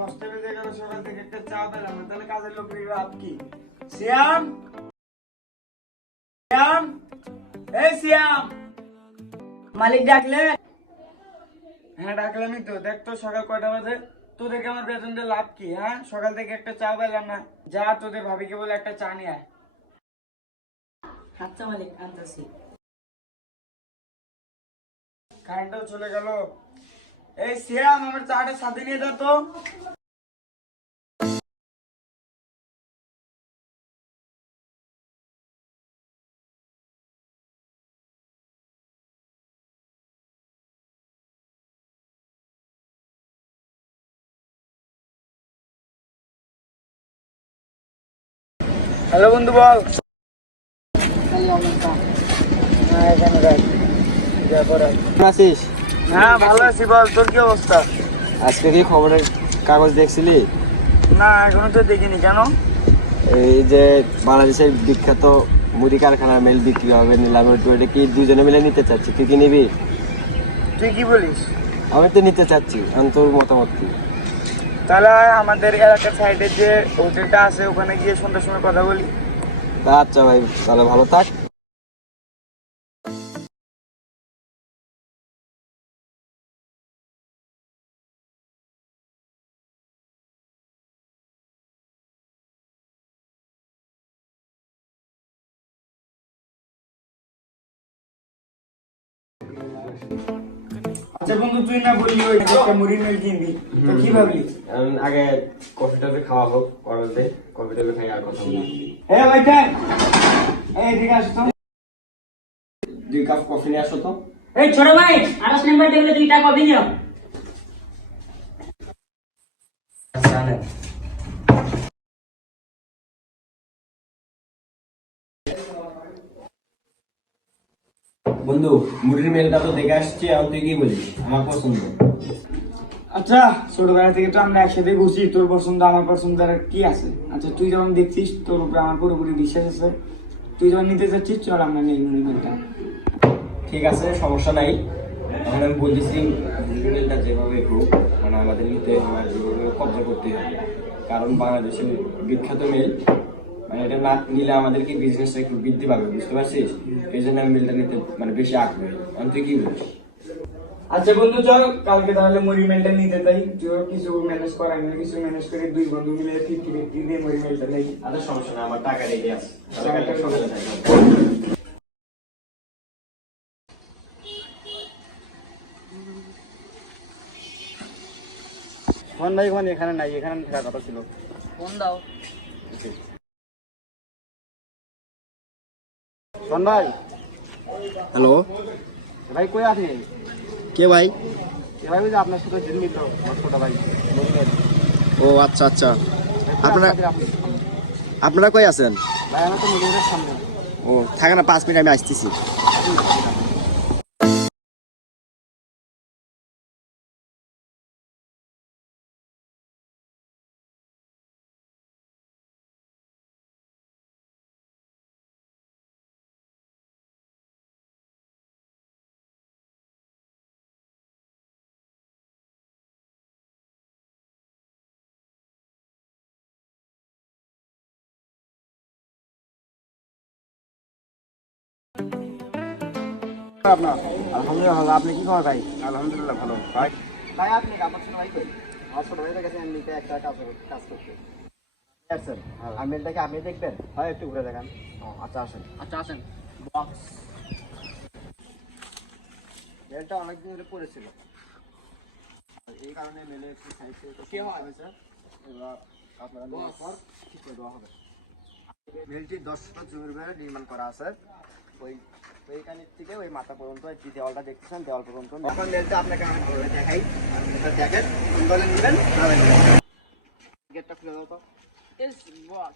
10টা বেজে গেল, সকাল থেকে একটা চা পেলাম না, তাহলে কাজের লোকের লাভ কি? শ্যাম, শ্যাম, এই শ্যাম। মালিক ডাকলে? হ্যাঁ ডাকলামই তো। দেখ তো সকাল কয়টা বাজে, তোদেরকে আমার বেতন দিয়ে লাভ কি? হ্যাঁ, সকাল থেকে একটা চা পেলাম না। যা তোদের ভাবিকে বলে একটা চা নিয়ে আয়। আচ্ছা মালিক, আনতেছি। কারেন্টও চলে গেল। এই শ্যাম, আমার চাটা সাথে নিয়ে যা তো। হ্যালো বন্ধু, বল। হ্যাঁ, এখানে রাখ। যা করার। আছিস? হ্যাঁ ভালো আছি, বল তোর কি অবস্থা? আজকে কি খবরের কাগজ দেখছিলি? না এখনো তো দেখিনি, কেন? এই যে বাংলাদেশের বিখ্যাত মুদি কারখানার মেল বিক্রি হবে, নিলাম। ওটা কি দুজনে মিলে নিতে চাচ্ছি, তুই কি নিবি? তুই কি বলিস? আমি তো নিতে চাচ্ছি, তোর মতামত কি? তাহলে আমাদের এলাকার সাইডে যে হোটেলটা আছে ওখানে গিয়ে সন্ধ্যার সময় কথা বলি। তা আচ্ছা ভাই, তাহলে ভালো থাক। আচ্ছা বন্ধু, তুই না বললি ওই একটা মুড়ি মেল কিনবি, তো কি ভাবলি? আগে কফি টফি খাওয়া হোক, করতে কফি টফি খাই আর কথা বলি। হ্যাঁ ভাই টাইম। এই ঠিক আছে তো। 2 কাপ কফি নিয়ে আসো তো। এই ছোট ভাই, 28 নাম্বার টেবিলে 2টা কফি নিও। বন্ধু, মুড়ির মেলটা তো দেখে আসছি, আর তুই কি বলিস? আমার পছন্দ। আচ্ছা, ছোটবেলা থেকে তো আমরা একসাথে ঘুরছি, তোর পছন্দ আমার পছন্দ আর কি আছে? আচ্ছা তুই যখন দেখছিস, তোর উপরে আমার পুরোপুরি বিশ্বাস আছে, তুই যখন নিতে চাচ্ছিস চল আমরা নেই মুড়ি মেলটা। ঠিক আছে, সমস্যা নাই। এখন আমি বলতেছি মুড়িটা যেভাবে হোক, মানে আমাদের নিতে হবে, যেভাবে কবজা করতে হবে। কারণ বাংলাদেশের বিখ্যাত মেল, মানে এটা না নিলে আমাদের কি বিজনেসটা একটু বৃদ্ধি পাবে, বুঝতে পারছিস? এই জন্য আমি মেলটা নিতে মানে বেশি আগ্রহী। এখন তুই কি বলিস? আচ্ছা বন্ধু চল কালকে তাহলে মুড়ি মেলটা নিতে যাই। তুইও কিছু ম্যানেজ কর, আমিও কিছু ম্যানেজ করে 2 বন্ধু মিলে 50-50 দিয়ে মুড়ি মেলটা নেই। আচ্ছা সমস্যা না, আমার টাকা রেডি আছে। কালকে সকালে যাই। ফোন ভাই ফোন এখানে নাই, এখানে থাকার কথা ছিল। ফোন দাও। ফোন ভাই। হ্যালো, ভাই কই আপনি? কে ভাই? এ ভাই ওই যে আপনার সাথে দিন মিলল, আমার ছোট ভাই। ও আচ্ছা আচ্ছা, আপনারা কই আছেন? ভাই আমার তো মুড়ির সামনে। ও থাকে না, 5 মিনিট আমি আসতেছি। আপনার আলহামদুলিল্লাহ ভালো, আপনি কি খবর ভাই? আলহামদুলিল্লাহ ভালো ভাই। ভাই আপনি আপনার ছোট ভাই কই? আমার ছোট ভাইয়ের কাছে আমি নিতে একটা কাজ করতে আসছেন। আর মেলটাকে আপনি দেখবেন? ভাই একটু ঘুরে দেখান। আচ্ছা আসেন। আচ্ছা আসেন। বক্স মেলটা অনেকদিন ধরে পড়েছিল, এই কারণে মেলে একটু সাইজে কি হয়েছে। এবার আপনারা নেওয়ার পর ঠিক করে দেওয়া হবে। মেলটি 10 ফুট জমির উপরে নির্মাণ করা আছে। ওই ওইখানের থেকে ওই মাথা পর্যন্ত যে দেওয়ালটা দেখতেছেন, দেওয়াল পর্যন্ত। এখন মেলটা আপনাকে আমি ধরে দেখাই, এটা দেখেন কোন দলে নেবেন। গেটটা খুলে দাও তো। ইস বস।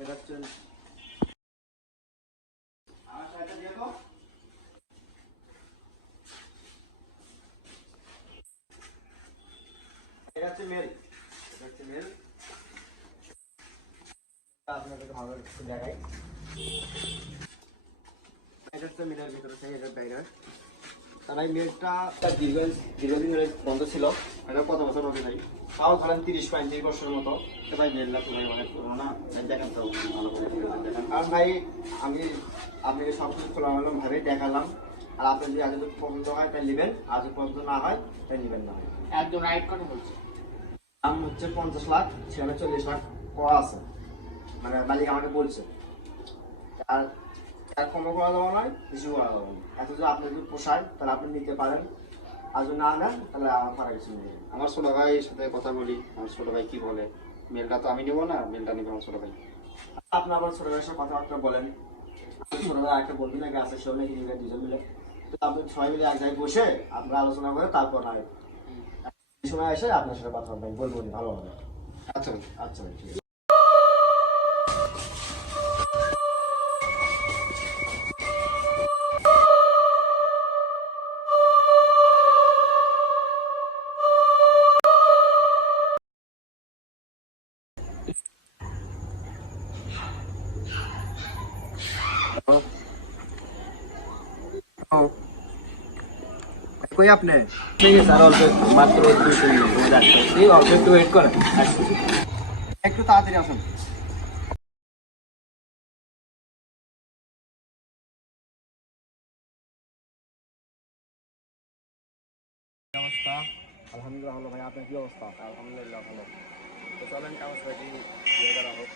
এটা হচ্ছে আমার সাইডটা দিয়ে দাও। এটা হচ্ছে মেল, এটা হচ্ছে মেল। আপনাদেরকে ভালো একটু দেখাই। এটা তো মিলের ভিতরে থেকে এটা বাইরে। তারা এই মিলটা দীর্ঘদিন ধরে বন্ধ ছিল। এটা কত বছর হবে ভাই? তাও ধরেন 30-35 বছরের মতো। তো ভাই মিলটা তো ভাই অনেক পুরোনো। দেখেন তো ভালো করে দেখেন। কারণ ভাই আমি আপনাকে সব কিছু খোলামেলা ভাবে দেখালাম। আর আপনি যদি আজ পছন্দ হয় তাই নেবেন, আর যদি পছন্দ না হয় তাই নেবেন না। একদম রাইট কথা বলছে। দাম হচ্ছে 50 লাখ, সেখানে 40 লাখ করা আছে, মানে মালিক আমাকে বলছে। আর আর কমও করা দেওয়া নয়, বেশি করা দেওয়া নয়। এত যদি আপনি যদি পোষায় তাহলে আপনি নিতে পারেন, আর যদি না নেন তাহলে আমার ফারা কিছু নেই। আমার ছোট ভাইয়ের সাথে কথা বলি, আমার ছোট ভাই কি বলে। মেলটা তো আমি নেবো না, মেলটা নেবে আমার ছোট ভাই। আপনি আবার ছোট ভাইয়ের সাথে কথাবার্তা বলেন। ছোট ভাই একটা বন্ধু নাকি আছে, সেও নাকি নিবেন দুজন মিলে। তো আপনি সবাই মিলে এক জায়গায় বসে আপনারা আলোচনা করে তারপর না এই সময় এসে আপনার সাথে কথা বলবেন, বলবো ভালো হবে। আচ্ছা ভাই। আচ্ছা ভাই, ঠিক আছে। কই আপনি? ঠিক আছে, আর অল্প একটু, মাত্র 2 মিনিট আসছি, অল্প একটু ওয়েট করেন, আসছি। একটু তাড়াতাড়ি আসুন। অবস্থা? আলহামদুলিল্লাহ ভালো। ভাই আপনার কি অবস্থা? আলহামদুলিল্লাহ ভালো। তো চলেন কাগজ পাতি বিয়ে করা হোক।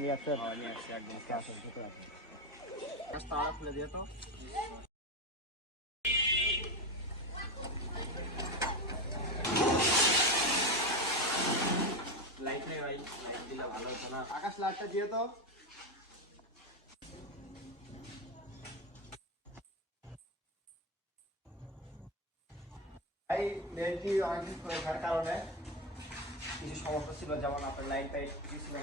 নিয়ে আসছেন? নিয়ে আসছি একদম। আসুন, ভিতরে আসুন। তালা খুলে দিয়ে তো। লাইট নেই ভাই, লাইট দিলে ভালো হতো না। আকাশ লাইটটা দিয়ে তো। ভাই মেলটি অনেকদিন করে থাকার কারণে কিছু সমস্যা ছিল, যেমন আপনার লাইট টাইট কিছু ছিল।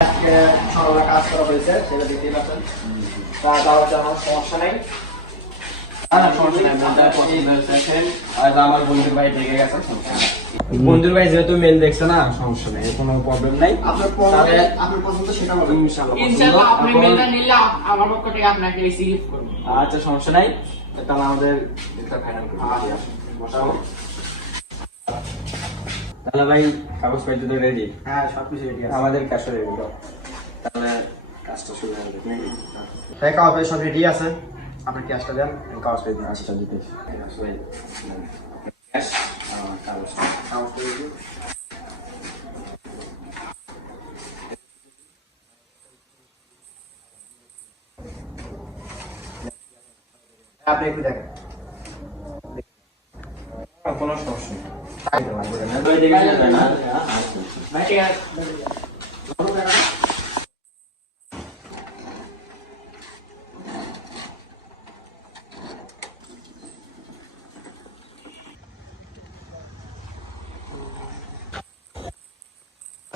আজকে সকালে কাজ করা হয়েছে, সেটা দেখতেই পাচ্ছেন। তাও আমার সমস্যা নেই। আমার বন্ধুর ভাই দেখে গেছে, বন্ধুর ভাই যেহেতু মেল দেখছে না, সমস্যা নেই, কোনো প্রবলেম নাই। আপনার পছন্দ সেটা বলুন। ইনশাআল্লাহ আপনি মেলটা নিলে আমার পক্ষ থেকে আপনাকে রিসিভ করব। আচ্ছা, সমস্যা নাই, তাহলে আমাদের এটা ফাইনাল করি। তাহলে ভাই কাগজ পাইতে তো রেডি? হ্যাঁ, সবকিছু রেডি আছে। আমাদের ক্যাশও রেডি, তাহলে কাজটা শুরু হয়ে যাবে নাকি? হ্যাঁ, কাগজ পাই সব রেডি আছে। আপনি ক্যাশটা দেন, আমি কাগজ পাই দিন। আচ্ছা, দিতে ক্যাশ কাগজ কাগজটা রেডি। আপনি একটু দেখেন। কোনো সমস্যা নেই। ভাই ঠিক আছে।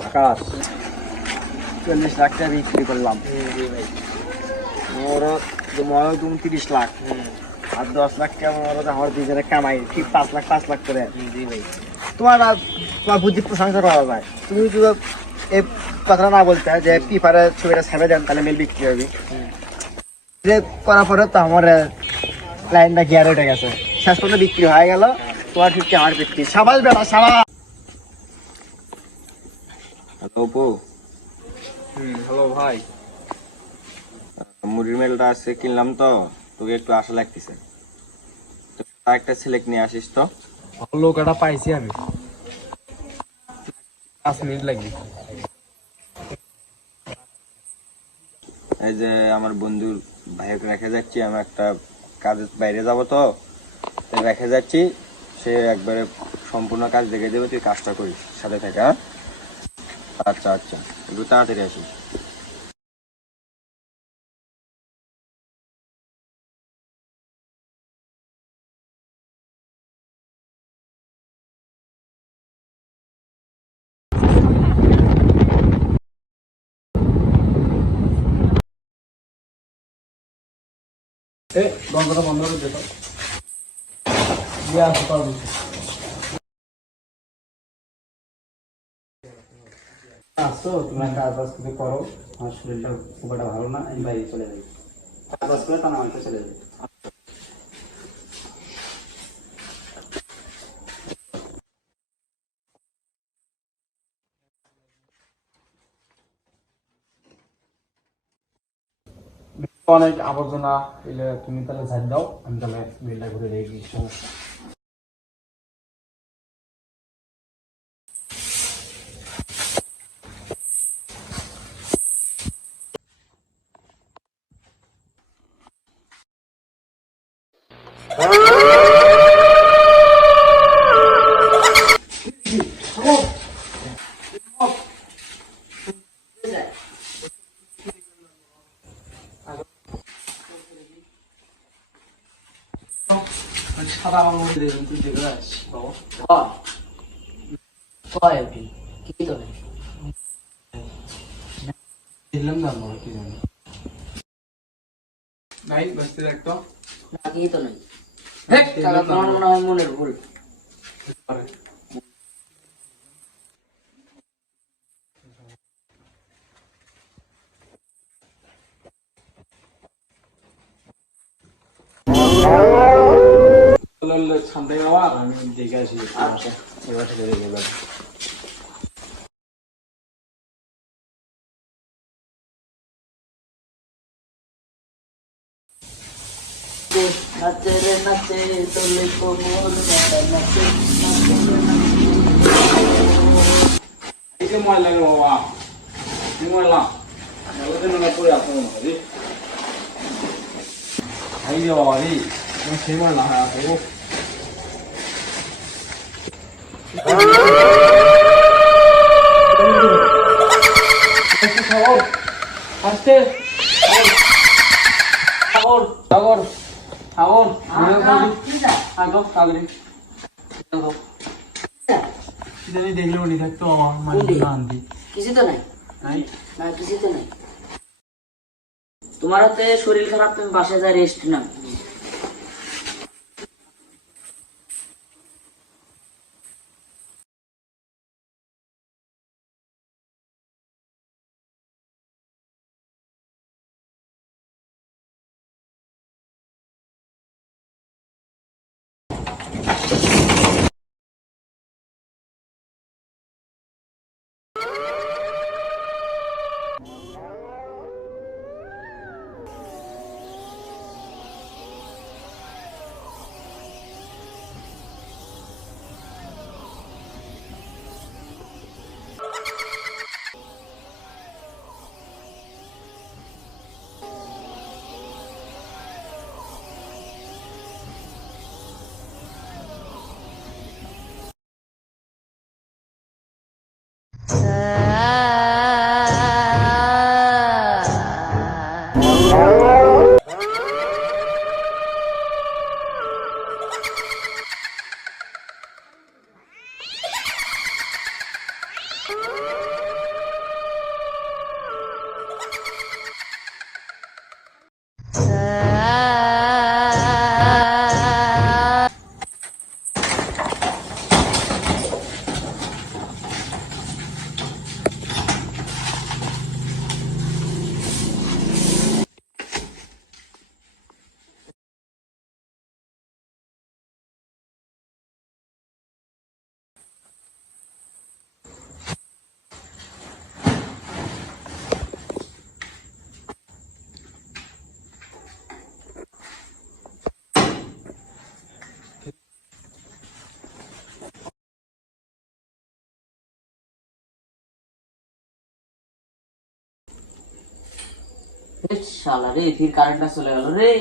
আকাশ 40 লাখ টাকা বিক্রি করলাম। মোর তোমার 29 লাখ, আর 10 লাখ টাকা মোর আমার দুজনে কামাই, ঠিক 5 লাখ করে। তোমার বুদ্ধি প্রশংসা করা যায়। তুমি যদি এই কথাটা না বলতে যে পিপারে ছবিটা ছেড়ে দেন, তাহলে মেল বিক্রি হবে। যে করার পরে তো আমার লাইনটা গিয়ার উঠে গেছে, শেষ পর্যন্ত বিক্রি হয়ে গেল। তোমার 50 আমার বিক্রি। সাবাস বেটা, সাবাস। অপু, হ্যালো ভাই, মুড়ির মেলটা আজকে কিনলাম তো, তোকে একটু আশা লাগতেছে। একটা সিলেক্ট নিয়ে আসিস তো। লোক একটা পাইছি আমি, 5 মিনিট লাগবে। এই যে আমার বন্ধুর ভাইকে রেখে যাচ্ছি, আমি একটা কাজের বাইরে যাব তো, তাই রেখে যাচ্ছি। সে একবারে সম্পূর্ণ কাজ দেখে দেবে, তুই কাজটা করিস, সাথে থেকে। হ্যাঁ, আচ্ছা আচ্ছা, একটু তাড়াতাড়ি আসিস। বন্ধটা বন্ধ করে দেখো, দিয়ে আসতে পারবো। আসো, তোমরা কাজ বাজ কিছু করো, আমার শরীরটা খুব একটা ভালো না, আমি বাইরে চলে যাই। কাজ বাজ করে তা না হয়তো চলে যাই। অনেক আবর্জনা এলে তুমি তাহলে ঝাড় দাও, আমি তাহলে বিলটা ঘুরে দেখি সমস্যা। সাদা আমার মধ্যে দেখুন তুই দেখে আসছি বাবা। কি তো নেই দেখলাম না আমরা কি জানি নাই বসতে দেখতো কি তো নেই তোমার মনে হয় মনের ভুল। শান্তি বাবা, আমি দেখে আসি। আচ্ছা এবার থেকে দেখে এবার নাচে রে নাচে তোলে কোমর নাচে নাচে এই যে ময়লা রে বাবা, কি ময়লা ময়লা পরে আসো রে ভাই রে বাবা রে, সেই ময়লা হ্যাঁ আসো। আস্তে সাগর সাগর সাগর আগো সাগরে জানি দেখলে উনি থাকতো আমার মানে আনতি কিছু তো নাই নাই না কিছু তো নাই। তোমার হাতে শরীর খারাপ, তুমি বাসায় যা রেস্ট নাও। শালা রে, ফির কারেন্টটা চলে গেল রে।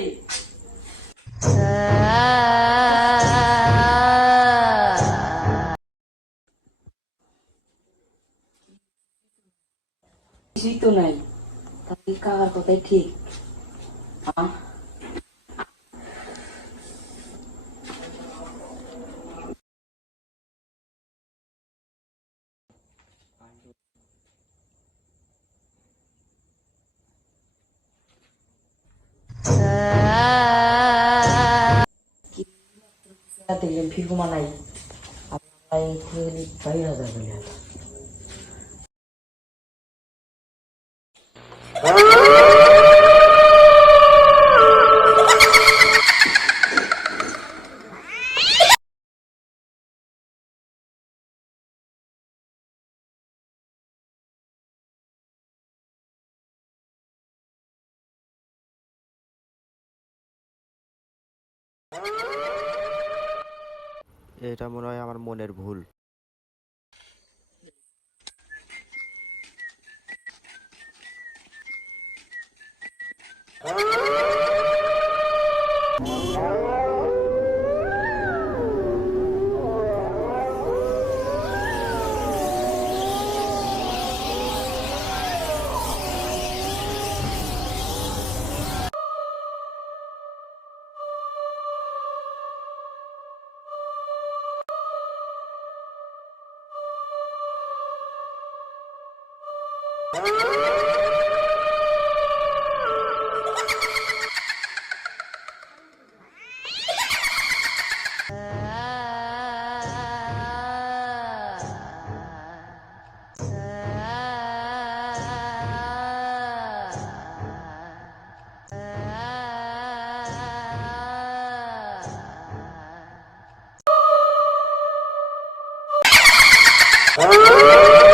কিছুই তো নাই, তাহলে কাকার কথাই ঠিক। দেখলেন ফির ঘুমা নাই, বাইরে এটা মনে হয় আমার মনের ভুল। Oh